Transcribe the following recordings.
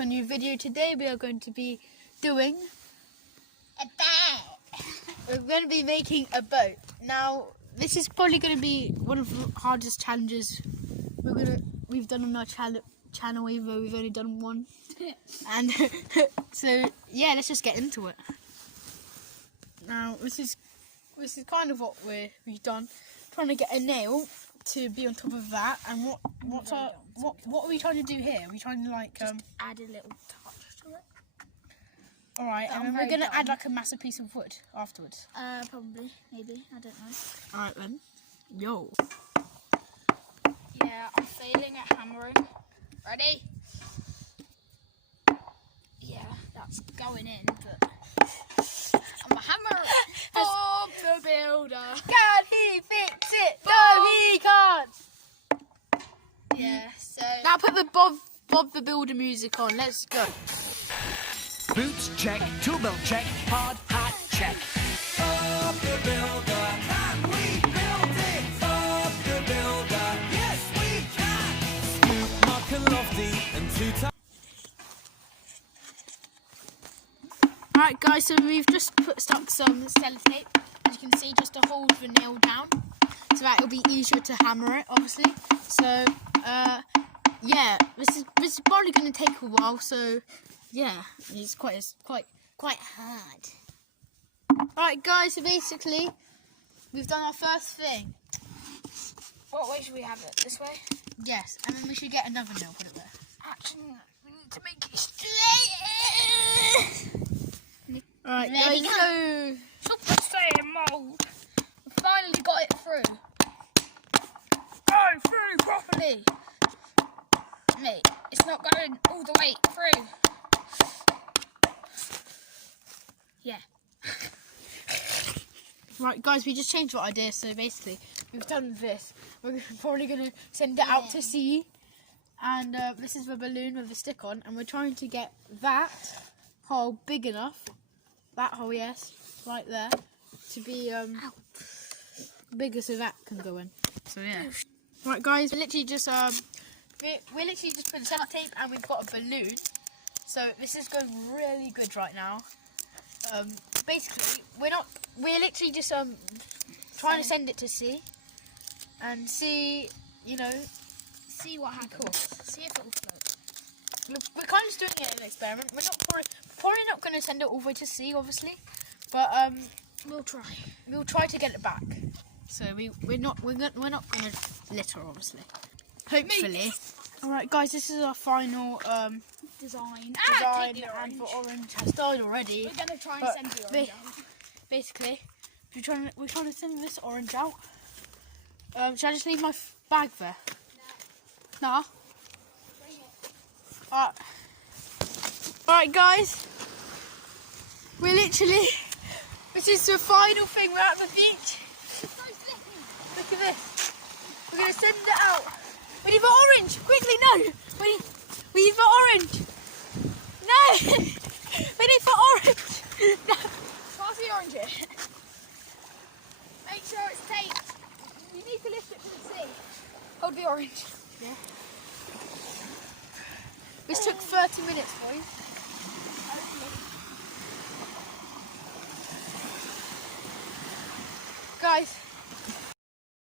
to a new video. Today we are going to be doing a boat. We're going to be making a boat. Now this is probably going to be one of the hardest challenges we've done on our channel, even though we've only done one. And so yeah, let's just get into it. Now this is kind of what we've done, trying to get a nail to be on top of that. And what are we trying to do here? Are we trying to like just add a little touch to it? All right, and then we're gonna add like a massive piece of wood afterwards. Probably, maybe, I don't know. All right then, yo. Yeah, I'm failing at hammering. Ready? Yeah, that's going in, but I'm a hammer. Bob the Builder. Can he fix it? No, he can't. Yeah, so Now put the Bob the Builder music on. Let's go. Boots check, tool belt check, hard hat check. Bob the Builder, can we build it? Bob the Builder, yes we can. Smooth, mark and lofty and two-time. Alright guys, so we've just stuck some sellotape, as you can see, just to hold the nail down, so that it'll be easier to hammer it, obviously. So yeah, this is probably going to take a while. So yeah, it's quite hard. Alright guys, so basically we've done our first thing. what way should we have it? This way? Yes, and then we should get another nail, put it there. Actually, we need to make it straight. Alright There guys, we so Super Saiyan mode. We finally got it through. Go through properly. Mate, it's not going all the way through. Yeah. right guys, we just changed our idea. So basically we've done this. We're probably going to send it out to sea. And this is the balloon with the stick on. And we're trying to get that hole big enough. That hole, yes, right there, to be bigger so that can go in. So yeah. Right guys, we're literally just put sellotape and we've got a balloon. So this is going really good right now. Basically we're literally just trying to send it to sea and see, you know, See what happens. See if it will float. we're kind of just doing it as an experiment. We're not probably not going to send it all the way to sea, obviously, but We'll try. we'll try to get it back. So we're not going to litter, obviously. Hopefully. All right, guys, this is our final Design. design, Take the and orange. the orange has died already. We're going to try and But send the orange out. Basically, we're trying to send this orange out. Should I just leave my bag there? Nah. Alright guys, we're literally, this is the final thing, we're at the beach. It's so slippy. Look at this. We're going to send it out. We need the orange, quickly, no. We need the orange. No. We need the orange. No. Pass the orange here. Make sure it's taped. You need to lift it to the sea. Hold the orange. Yeah. This took 30 minutes, boys. Guys,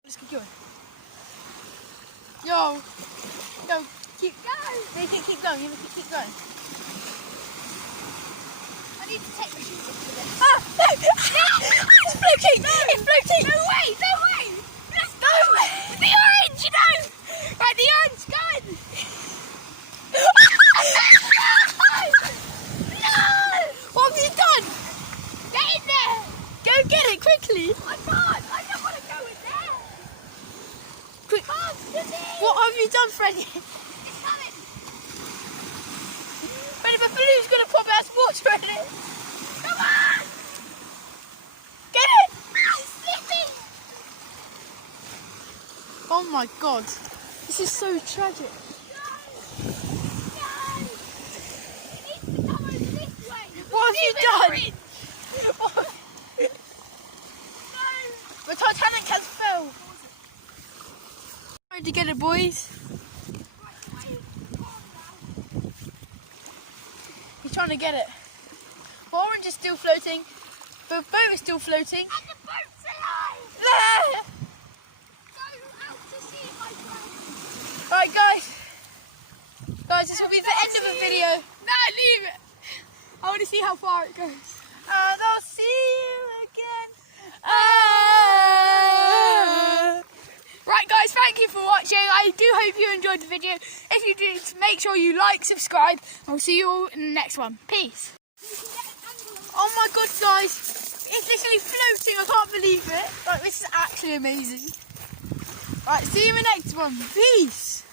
let's keep going. Yo, keep going. Keep going. You keep going. I need to take the shoes off for this. Ah, no! It's floating! It's floating! No way! No way! No! The orange, no! Right, the orange, go on! No! What have you done? Get in there! Go get it quickly! I can't! I don't want to go in there! Quick! Come to me! What have you done, Freddie? It's coming! Freddie, the balloon's gonna pop out some water in it! Come on! Get it! It's slipping! Oh my god, this is so tragic. No! It needs to come over this way! What have you done? No! The Titanic has fell. Trying to get it, boys. trying to get it. Orange is still floating. The boat is still floating. And the boat's alive! There! Go out to sea, my friend. Right, guys. Guys, this will be the end of the video. No, leave it. I want to see how far it goes. And I'll see you again. Right, guys, thank you for watching. I do hope you enjoyed the video. If you did, make sure you like, subscribe. I'll see you all in the next one. Peace. Oh my god, guys. It's literally floating. I can't believe it. Like, this is actually amazing. Right, see you in the next one. Peace.